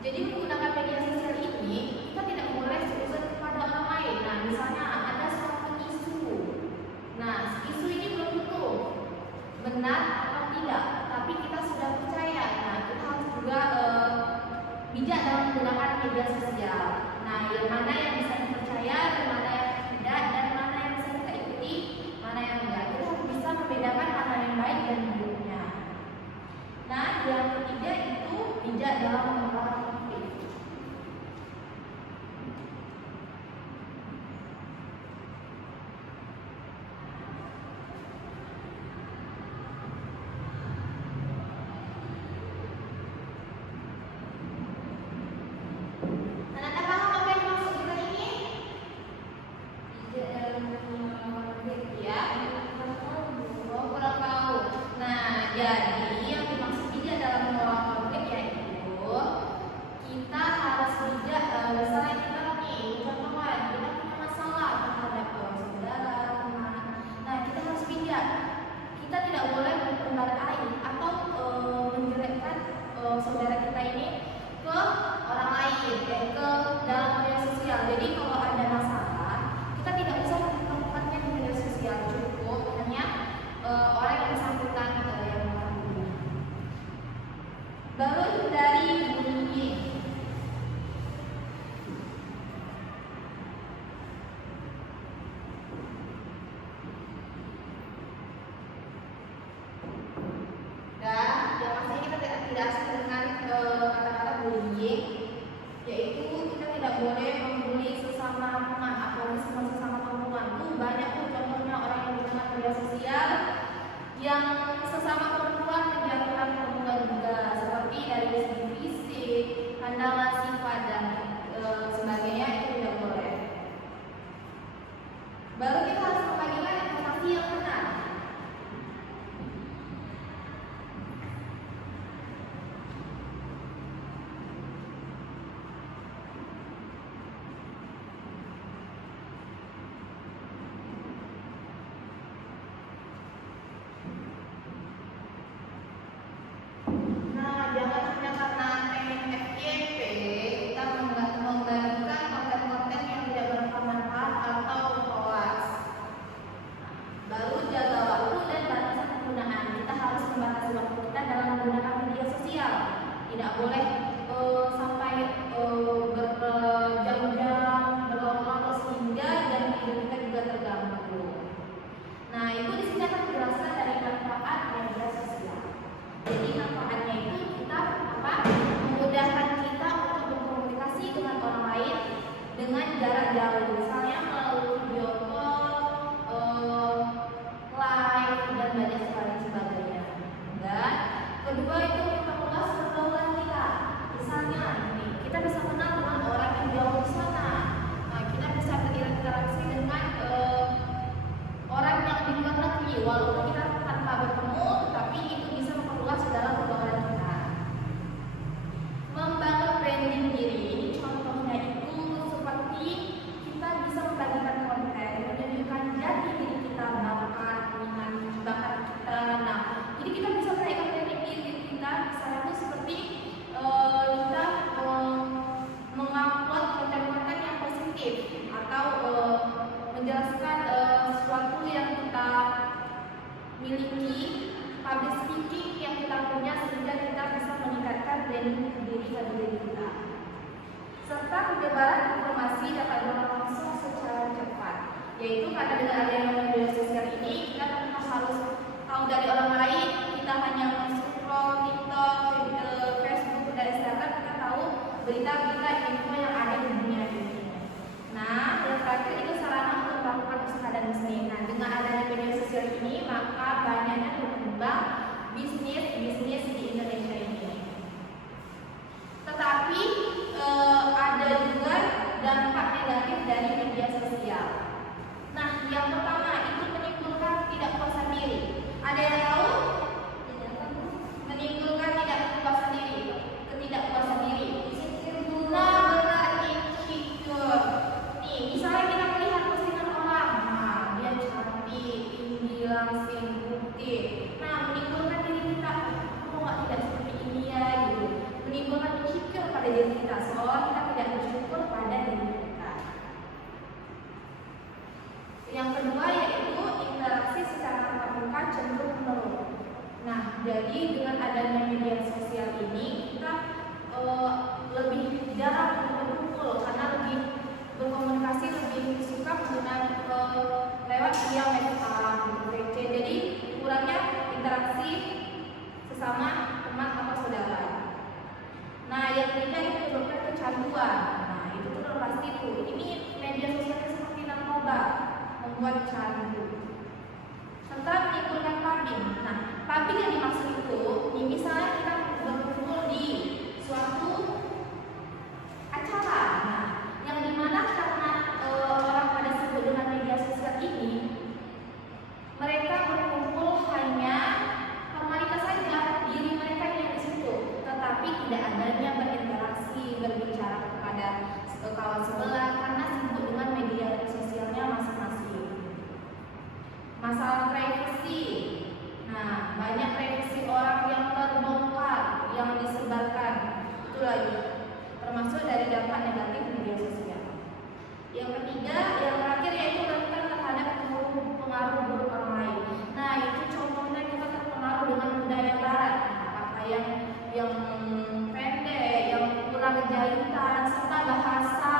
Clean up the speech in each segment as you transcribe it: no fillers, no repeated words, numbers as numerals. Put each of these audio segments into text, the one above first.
Jadi menggunakan media sosial ini kita tidak boleh suzon kepada orang lain. Nah, misalnya ada suatu isu. Nah, isu ini belum tentu benar atau tidak, tapi kita sudah percaya. Nah, kita harus juga bijak dalam menggunakan media sosial. Nah, yang mana yang bisa dipercaya, dan mana yang tidak, dan mana yang bisa kita ikuti, mana yang enggak. Kita harus bisa membedakan mana yang baik dan buruknya. Nah, yang ketiga itu bijak dalam mengelola konflik. Anda paham apa yang dimaksud kita ini? Bijak dalam mengelola konflik, ya? Oh, kurang tahu. Nah, jadi yang dimaksud bijak dalam mengelola konflik yaitu kita harus bijak. Misalnya kita nih, contohnya kita punya masalah terhadap saudara, teman. Nah, kita harus bijak. Kita tidak boleh berpendapat aib atau menjelekkan saudara kita ini ke orang lain, ke dalam media sosial. Jadi kalau ada masalah, kita tidak usah memperlihatkannya di media sosial, cukup hanya orang yang bersangkutan yang mengalami. Baru dari bullying. Dan yang pastinya kita tidak asing dengan kata-kata bullying, yaitu kita tidak boleh membuli sesama teman, apalagi sesama perempuan. Tuh banyak tuh contohnya orang yang menggunakan media sosial yang sesama perempuan menjatuhkan perempuan juga, seperti dari segi fisik, pandangan, sifat, dan sebagainya. Itu tidak boleh. Baru kita harus membagikan informasi yang benar. Nah, jangan hanya karena pengen FYP kita membagikan konten-konten yang tidak bermanfaat atau hoax. Baru jaga waktu dan batasan penggunaan. Kita harus membatasi waktu kita dalam menggunakan media sosial. Tidak boleh sampai berjam-jam, berlama-lama sehingga jam tidur kita juga terganggu. Nah, itu di sini akan dijelaskan dari manfaat media sosial. Jadi manfaatnya itu kita memudahkan kita untuk berkomunikasi dengan orang lain dengan jarak jauh, misalnya melalui video call, live, dan banyak sekali sebagainya. Dan kedua itu memperluas pergaulan kita. Misalnya kita bisa kenal dengan orang yang jauh di sana. Nah, kita bisa berinteraksi dengan orang yang di luar negeri, walaupun kita tanpa bertemu, tapi itu bisa memperluas dalam pergaulan kita. Membangun branding diri, contohnya itu seperti kita bisa membagikan konten, menunjukkan jati diri kita, bakat, minat, bakat kita. Nah, jadi kita bisa menaikkan branding diri kita. Misalnya itu seperti kita mengupload konten-konten yang positif atau menjelaskan sesuatu yang kita miliki, public speaking yang kita punya, sehingga kita bisa meningkatkan branding diri kita. Serta penyebaran informasi dapat berlangsung secara cepat, yaitu karena dengan adanya media sosial ini kita tanpa harus tahu dari orang lain, kita hanya scroll TikTok, Facebook, dan Instagram, kita tahu berita-berita info yang ada di dunia ini. Nah, yang terakhir itu sarana untuk melakukan usaha dan bisnis. Nah, dengan adanya media sosial ini, maka banyaknya berkembang bisnis di Indonesia ini. Tetapi ada juga dampak negatif dari media sosial. Nah, yang pertama itu menimbulkan tidak puasan diri. Ada yang tahu? Menimbulkan ketidakpuasan diri. Nah, berarti insecure. Nih, misalnya kita melihat postingan orang, nah dia cantik, tinggi, langsing, putih. Nah, menimbulkan diri kita, kok nggak tidak seperti ini ya, gitu. Menimbulkan insecure pada diri Jadi dengan adanya media sosial ini kita lebih jarang berkumpul karena lebih berkomunikasi lebih suka menggunakan lewat via WhatsApp, WC. Jadi kurangnya interaksi sesama teman atau saudara. Nah, yang ketiga itu menyebabkan kecanduan. Nah, itu tuh pasti tuh. Ini media sosial seperti narkoba, membuat candu. Serta menimbulkan pubbing. Nah, pubbing yang dimaksud itu, misalnya kita berkumpul di suatu acara. Nah, yang dimana karena orang pada sibuk dengan media sosial ini, mereka berkumpul hanya formalitas saja, diri mereka yang di situ, tetapi tidak adanya berinteraksi, berbicara kepada kawan sebelah karena sibuk dengan media sosialnya masing-masing. Masalah privasi. Nah, banyak privasi orang yang terbongkar, yang disebarkan. Itu lagi termasuk dari dampak negatif media sosial. Yang ketiga, yang terakhir yaitu rentan terhadap pengaruh buruk orang lain. Nah, itu contohnya kita terpengaruh dengan budaya barat, pakaian yang pendek, yang kurang jahitan, serta bahasa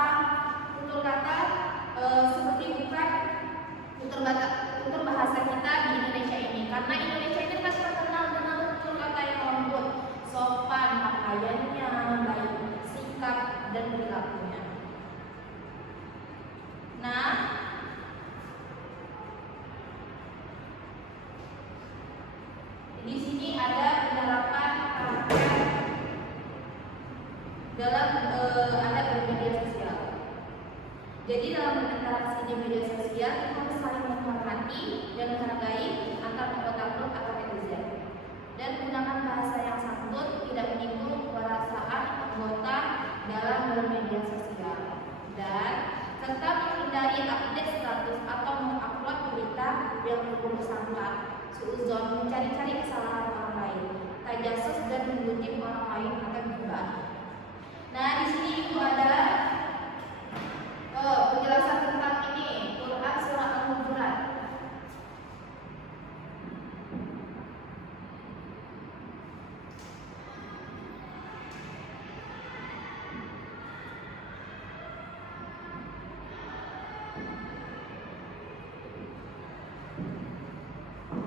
tutur kata seperti bukan tutur bahasa kita di Indonesia ini. Karena Indonesia ini kan terkenal dengan tutur kata yang lembut, sopan, pakaiannya baik, sikap dan perilakunya. Nah, di sini ada penerapan karakter dalam ada bermedia sosial. Jadi dalam berinteraksi di media sosial kita harus saling menghormati dan menghargai antar anggota grup atau netizen, dan menggunakan bahasa yang santun, tidak menyinggung perasaan anggota dalam bermedia sosial, dan serta menghindari update status atau mengupload berita yang berburuk sangka, suudzon, mencari-cari kesalahan orang lain, tajasus, dan mengutip orang lain atau gibah. Nah, di sini itu ada penjelasan tentang ini Quran surah Al-Hujurat.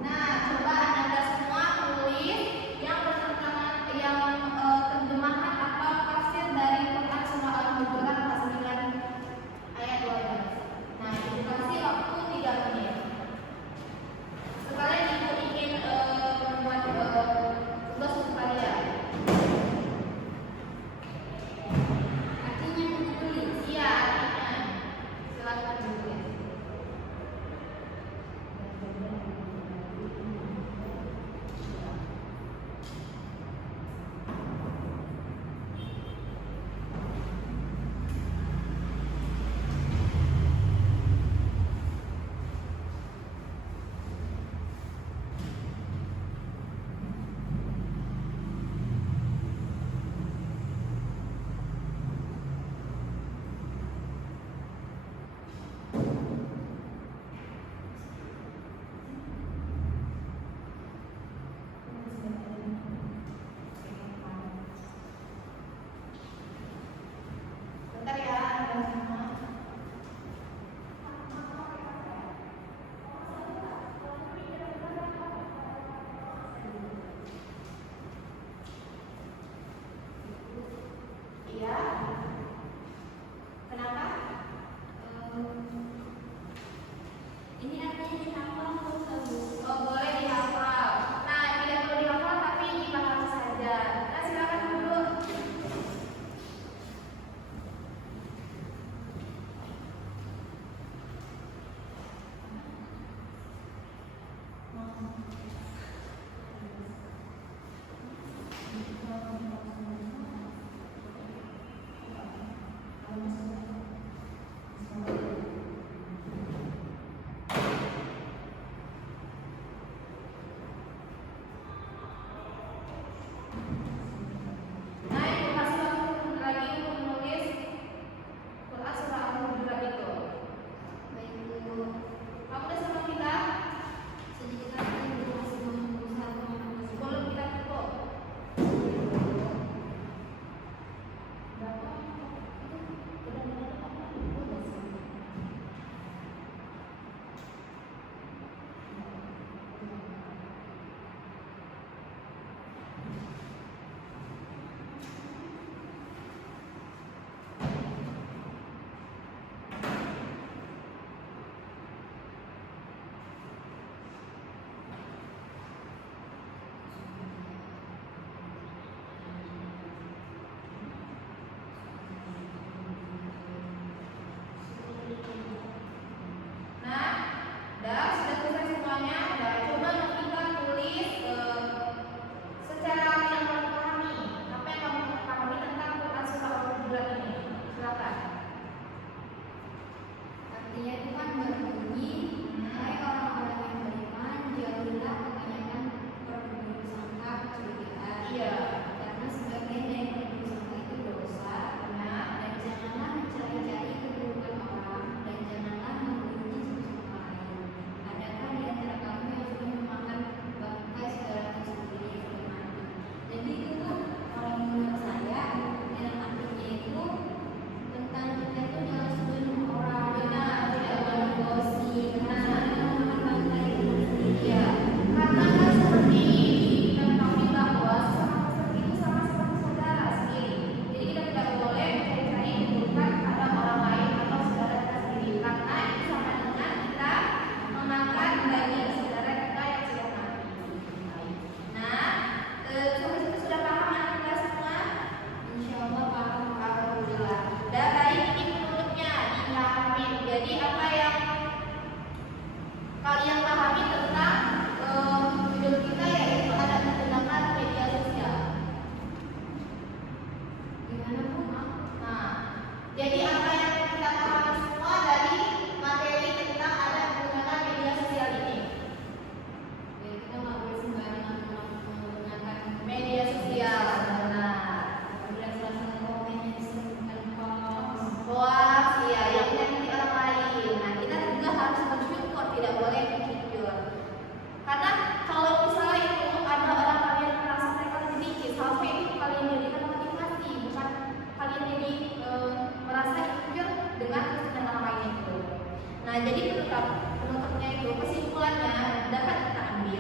Nah, coba Anda semua tulis yang bertentangan, yang terjemahan atau tafsir dari Quran surah Al-Hujurat pasal 9 ayat 12. Nah, dikasih waktu 3 menit. Sekalian ibu ingin membuat tugas untuk kalian. Artinya ditulis. Iya, artinya. Silakan ditulis. Bentar ya, Anda semua. Iya. Kenapa? Ini artinya dihafal terus. Oh, boleh dihafal. Nah, tidak perlu dihafal tapi dipahami saja. Nah, silakan dulu. Nah, ibu kasih waktu lagi untuk menulis Quran surah Al-Hujurat itu. Baik, Ibu. Kamu udah sama kita? Sedikit lagi, Ibu.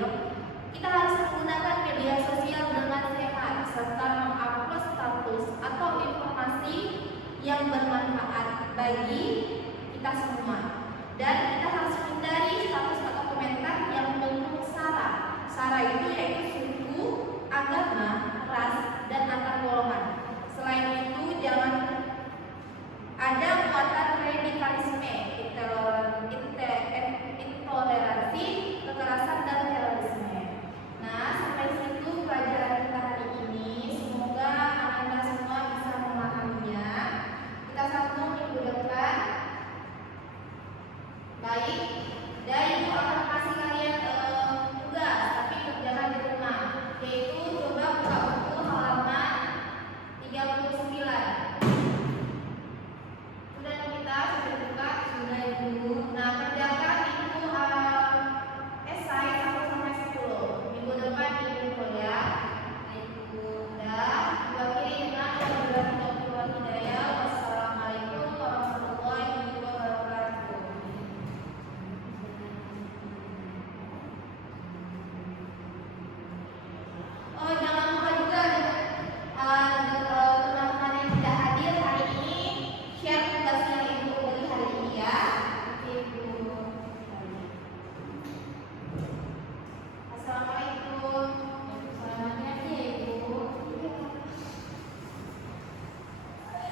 video, kita harus menggunakan media sosial dengan sehat serta mengupload status atau informasi yang bermanfaat bagi kita semua. Dan kita harus